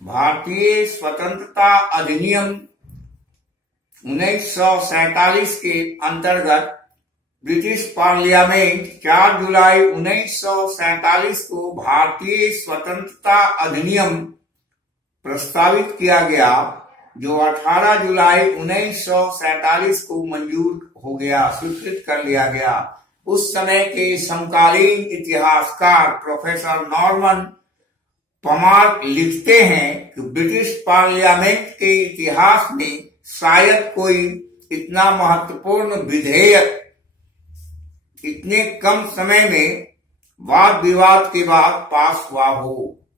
भारतीय स्वतंत्रता अधिनियम 1947 के अंतर्गत ब्रिटिश पार्लियामेंट 4 जुलाई 1947 को भारतीय स्वतंत्रता अधिनियम प्रस्तावित किया गया, जो 18 जुलाई 1947 को मंजूर हो गया, स्वीकृत कर लिया गया। उस समय के समकालीन इतिहासकार प्रोफेसर नॉर्मन पमार लिखते हैं कि ब्रिटिश पार्लियामेंट के इतिहास में शायद कोई इतना महत्वपूर्ण विधेयक इतने कम समय में वाद विवाद के बाद पास हुआ हो।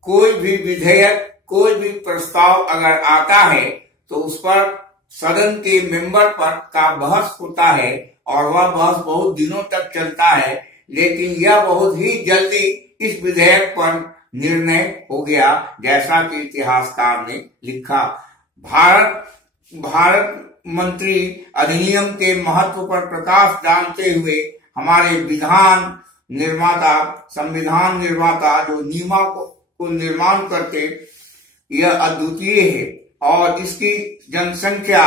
कोई भी विधेयक, कोई भी प्रस्ताव अगर आता है तो उस पर सदन के मेंबर पर का बहस होता है और वह बहस बहुत दिनों तक चलता है, लेकिन यह बहुत ही जल्दी इस विधेयक पर निर्णय हो गया, जैसा कि इतिहासकार ने लिखा। भारत मंत्री अधिनियम के महत्व पर प्रकाश डालते हुए हमारे संविधान निर्माता जो नियमों को निर्माण करते, यह अद्वितीय है और इसकी जनसंख्या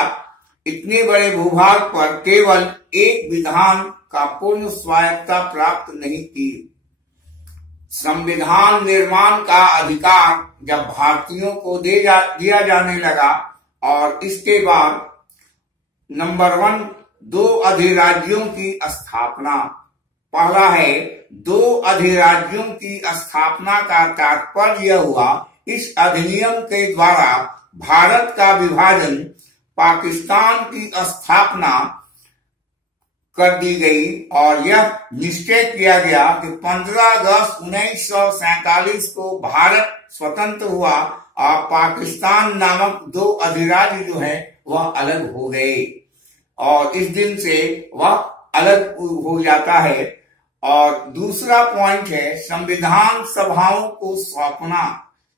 इतने बड़े भूभाग पर केवल एक विधान का पूर्ण स्वायत्तता प्राप्त नहीं की। संविधान निर्माण का अधिकार जब भारतीयों को दिया जाने लगा और इसके बाद नंबर 1, 2 अधिराज्यों की स्थापना। पहला है 2 अधिराज्यों की स्थापना का तात्पर्य यह हुआ, इस अधिनियम के द्वारा भारत का विभाजन, पाकिस्तान की स्थापना कर दी गई और यह निश्चय किया गया कि 15 अगस्त 1947 को भारत स्वतंत्र हुआ और पाकिस्तान नामक 2 अधिराज्य जो है वह अलग हो गए और इस दिन से वह अलग हो जाता है। और दूसरा पॉइंट है संविधान सभाओं को सौंपना,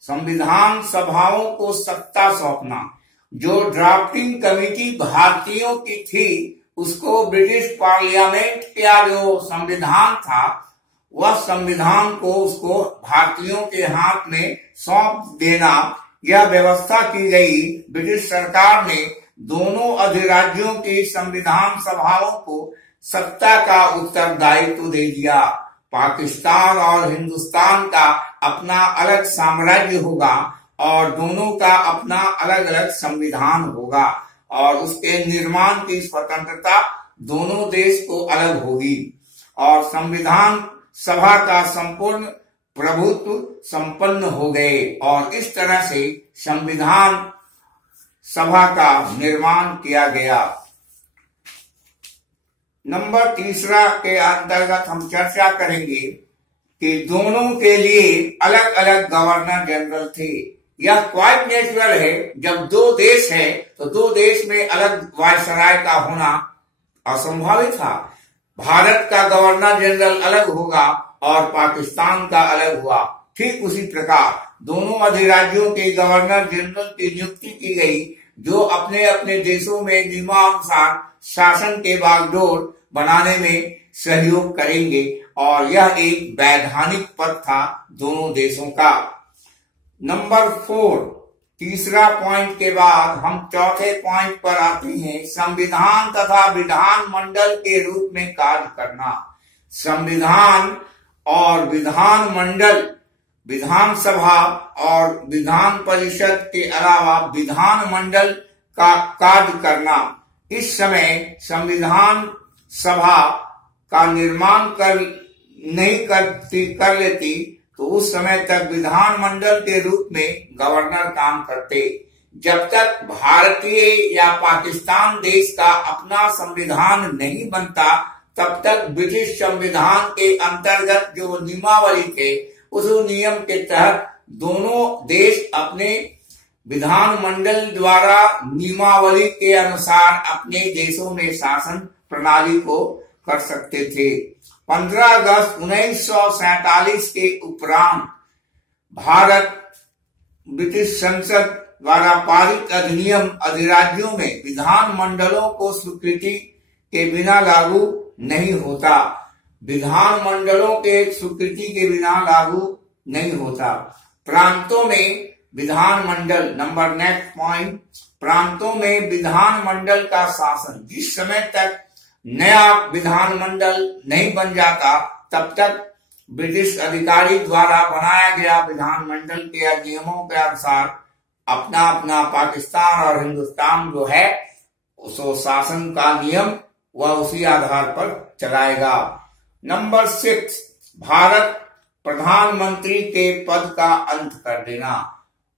संविधान सभाओं को सत्ता सौंपना। जो ड्राफ्टिंग कमेटी भारतीयों की थी उसको ब्रिटिश पार्लियामेंट का जो संविधान था वह संविधान को उसको भारतीयों के हाथ में सौंप देना, यह व्यवस्था की गई। ब्रिटिश सरकार ने दोनों अधिराज्यों की संविधान सभाओं को सत्ता का उत्तरदायित्व दे दिया। पाकिस्तान और हिंदुस्तान का अपना अलग साम्राज्य होगा और दोनों का अपना अलग अलग संविधान होगा और उसके निर्माण की स्वतंत्रता दोनों देश को अलग होगी और संविधान सभा का संपूर्ण प्रभुत्व संपन्न हो गए और इस तरह से संविधान सभा का निर्माण किया गया। नंबर 3 के अंतर्गत हम चर्चा करेंगे कि दोनों के लिए अलग अलग गवर्नर जनरल थे। यह क्वाइट नेचुरल है, जब 2 देश है तो 2 देश में अलग वायसराय का होना असंभावित था। भारत का गवर्नर जनरल अलग होगा और पाकिस्तान का अलग हुआ। ठीक उसी प्रकार दोनों अधिराज्यों के गवर्नर जनरल की नियुक्ति की गई, जो अपने अपने देशों में नियमानुसार शासन के बागडोर बनाने में सहयोग करेंगे और यह एक वैधानिक पद था दोनों देशों का। नंबर 4, तीसरा पॉइंट के बाद हम चौथे पॉइंट पर आते हैं, संविधान तथा विधान मंडल के रूप में कार्य करना। संविधान और विधान मंडल, विधानसभा और विधान परिषद के अलावा विधान मंडल का कार्य करना। इस समय संविधान सभा का निर्माण कर लेती तो उस समय तक विधान मंडल के रूप में गवर्नर काम करते। जब तक भारतीय या पाकिस्तान देश का अपना संविधान नहीं बनता तब तक ब्रिटिश संविधान के अंतर्गत जो नियमावली थे उस नियम के तहत दोनों देश अपने विधान मंडल द्वारा नियमावली के अनुसार अपने देशों में शासन प्रणाली को कर सकते थे। 15 अगस्त 1947 के उपरांत भारत ब्रिटिश संसद द्वारा पारित अधिनियम अधिराज्यों में विधान मंडलों को स्वीकृति के बिना लागू नहीं होता। विधान मंडलों के स्वीकृति के बिना लागू नहीं होता। प्रांतों में विधानमंडल, नंबर नेक्स्ट पॉइंट, प्रांतों में विधानमंडल का शासन। जिस समय तक नया विधानमंडल नहीं बन जाता तब तक ब्रिटिश अधिकारी द्वारा बनाया गया विधानमंडल के नियमों के अनुसार अपना अपना पाकिस्तान और हिंदुस्तान जो है उसको शासन का नियम वह उसी आधार पर चलाएगा। नंबर 6, भारत प्रधानमंत्री के पद का अंत कर देना।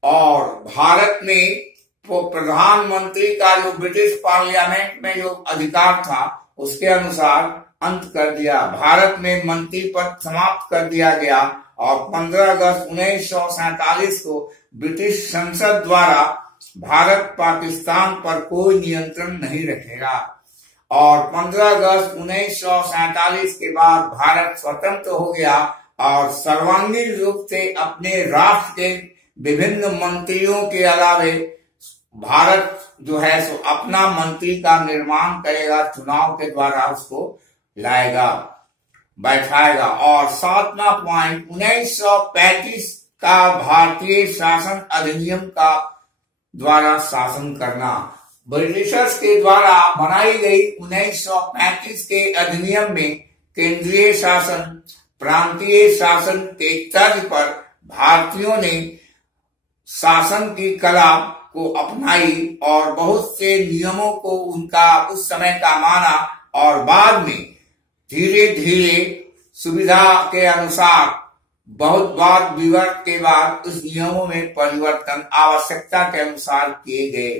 और भारत में वो प्रधानमंत्री का जो ब्रिटिश पार्लियामेंट में जो अधिकार था उसके अनुसार अंत कर दिया। भारत में मंत्री पद समाप्त कर दिया गया और 15 अगस्त 1947 को ब्रिटिश संसद द्वारा भारत पाकिस्तान पर कोई नियंत्रण नहीं रखेगा और 15 अगस्त 1947 के बाद भारत स्वतंत्र हो गया और सर्वांगीण रूप से अपने राष्ट्र के विभिन्न मंत्रियों के अलावे भारत जो है सो अपना मंत्री का निर्माण करेगा, चुनाव के द्वारा उसको लाएगा, बैठाएगा। और 7वां पॉइंट, 1935 का भारतीय शासन अधिनियम का द्वारा शासन करना। ब्रिटिशर्स के द्वारा बनाई गई 1935 के अधिनियम में केंद्रीय शासन, प्रांतीय शासन के तर्ज पर भारतीयों ने शासन की कला को अपनाई और बहुत से नियमों को उनका उस समय का माना और बाद में धीरे धीरे सुविधा के अनुसार बहुत बार विवाद के बाद उस नियमों में परिवर्तन आवश्यकता के अनुसार किए गए।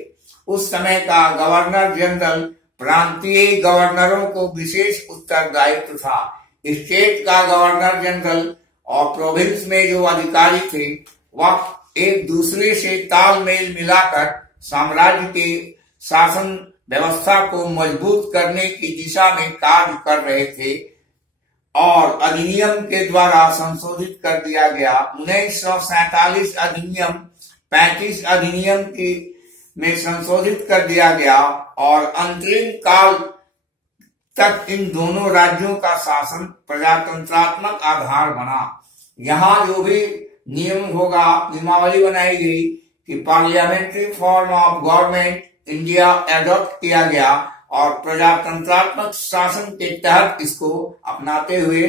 उस समय का गवर्नर जनरल प्रांतीय गवर्नरों को विशेष उत्तरदायित्व था। स्टेट का गवर्नर जनरल और प्रोविंस में जो अधिकारी थे वह एक दूसरे से तालमेल मिलाकर साम्राज्य के शासन व्यवस्था को मजबूत करने की दिशा में कार्य कर रहे थे और अधिनियम के द्वारा संशोधित कर दिया गया। 1947 अधिनियम 35 अधिनियम की में संशोधित कर दिया गया और अंतरिम काल तक इन दोनों राज्यों का शासन प्रजातंत्रात्मक आधार बना। यहाँ जो भी नियम होगा, नियमावली बनाई गई कि parliamentary form of government India adopt किया गया और प्रजातंत्रात्मक शासन के तहत इसको अपनाते हुए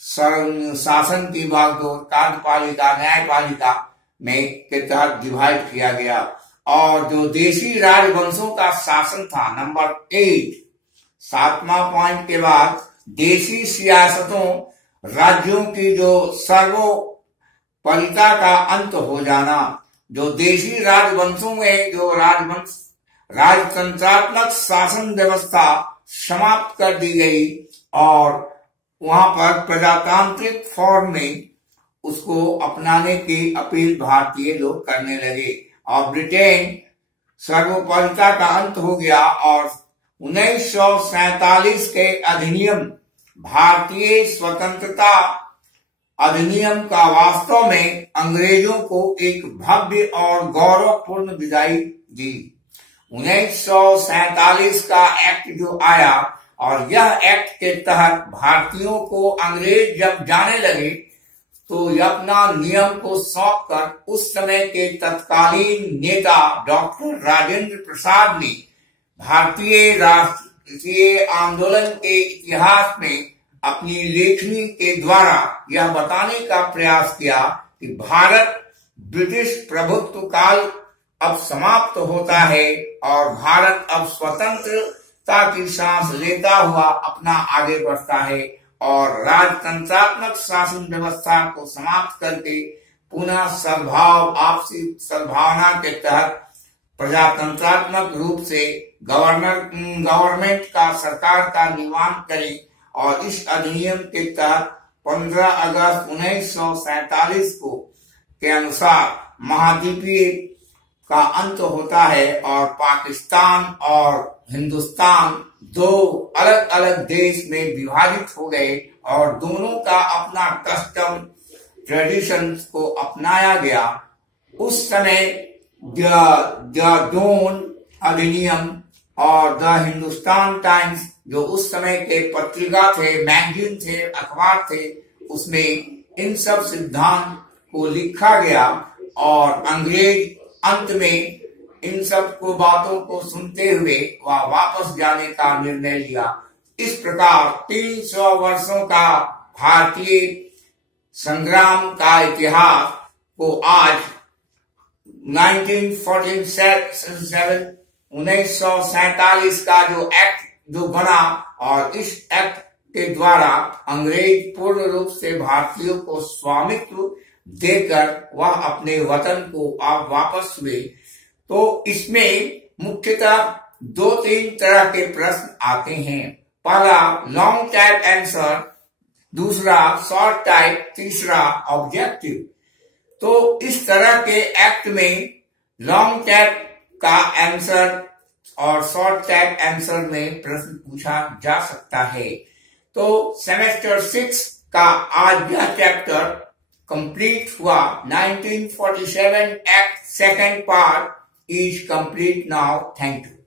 शासन की बागडोर कार्यपालिका न्यायपालिका में के तहत डिवाइड किया गया। और जो देशी राजवंशों का शासन था, नंबर 8, 7वां पॉइंट के बाद देशी सियासतों, राज्यों की जो सर्वोपरिता का अंत हो जाना। जो देशी राजवंशों में जो राजतंत्रात्मक शासन व्यवस्था समाप्त कर दी गई और वहां पर प्रजातांत्रिक फॉर्म में उसको अपनाने की अपील भारतीय लोग करने लगे और ब्रिटेन सर्वोपरिता का अंत हो गया और 1947 के अधिनियम भारतीय स्वतंत्रता अधिनियम का वास्तव में अंग्रेजों को एक भव्य और गौरवपूर्ण विदाई दी। 1947 का एक्ट जो आया और यह एक्ट के तहत भारतीयों को अंग्रेज जब जाने लगे तो अपना नियम को सौंप कर उस समय के तत्कालीन नेता डॉक्टर राजेंद्र प्रसाद ने भारतीय राष्ट्रीय आंदोलन के इतिहास में अपनी लेखनी के द्वारा यह बताने का प्रयास किया कि भारत ब्रिटिश प्रभुत्व काल अब समाप्त होता है और भारत अब स्वतंत्रता की सांस लेता हुआ अपना आगे बढ़ता है और राजतंत्रात्मक शासन व्यवस्था को समाप्त करके पुनः सद्भाव आपसी सद्भावना के तहत प्रजातंत्रात्मक रूप से गवर्नमेंट का सरकार का निर्माण करें। और इस अधिनियम के तहत 15 अगस्त 1947 को के अनुसार महाद्वीपीय का अंत होता है और पाकिस्तान और हिंदुस्तान दो अलग अलग देश में विभाजित हो गए और दोनों का अपना कस्टम ट्रेडिशन को अपनाया गया। उस समय द डोन अधिनियम और द हिंदुस्तान टाइम्स जो उस समय के पत्रिका थे, मैगजीन थे, अखबार थे, उसमें इन सब सिद्धांत को लिखा गया और अंग्रेज अंत में इन सब को बातों को सुनते हुए वह वापस जाने का निर्णय लिया। इस प्रकार 300 वर्षों का भारतीय संग्राम का इतिहास को आज 1947 का जो एक्ट जो बना, और इस एक्ट के द्वारा अंग्रेज पूर्ण रूप से भारतीयों को स्वामित्व देकर वह अपने वतन को आप वापस हुए। तो इसमें मुख्यतः 2-3 तरह के प्रश्न आते हैं। पहला लॉन्ग टाइप आंसर, दूसरा शॉर्ट टाइप, तीसरा ऑब्जेक्टिव। तो इस तरह के एक्ट में लॉन्ग टाइप का आंसर और शॉर्ट टाइप आंसर में प्रश्न पूछा जा सकता है। तो सेमेस्टर 6 का आज यह चैप्टर कंप्लीट हुआ। 1947 act second part is complete now. Thank you.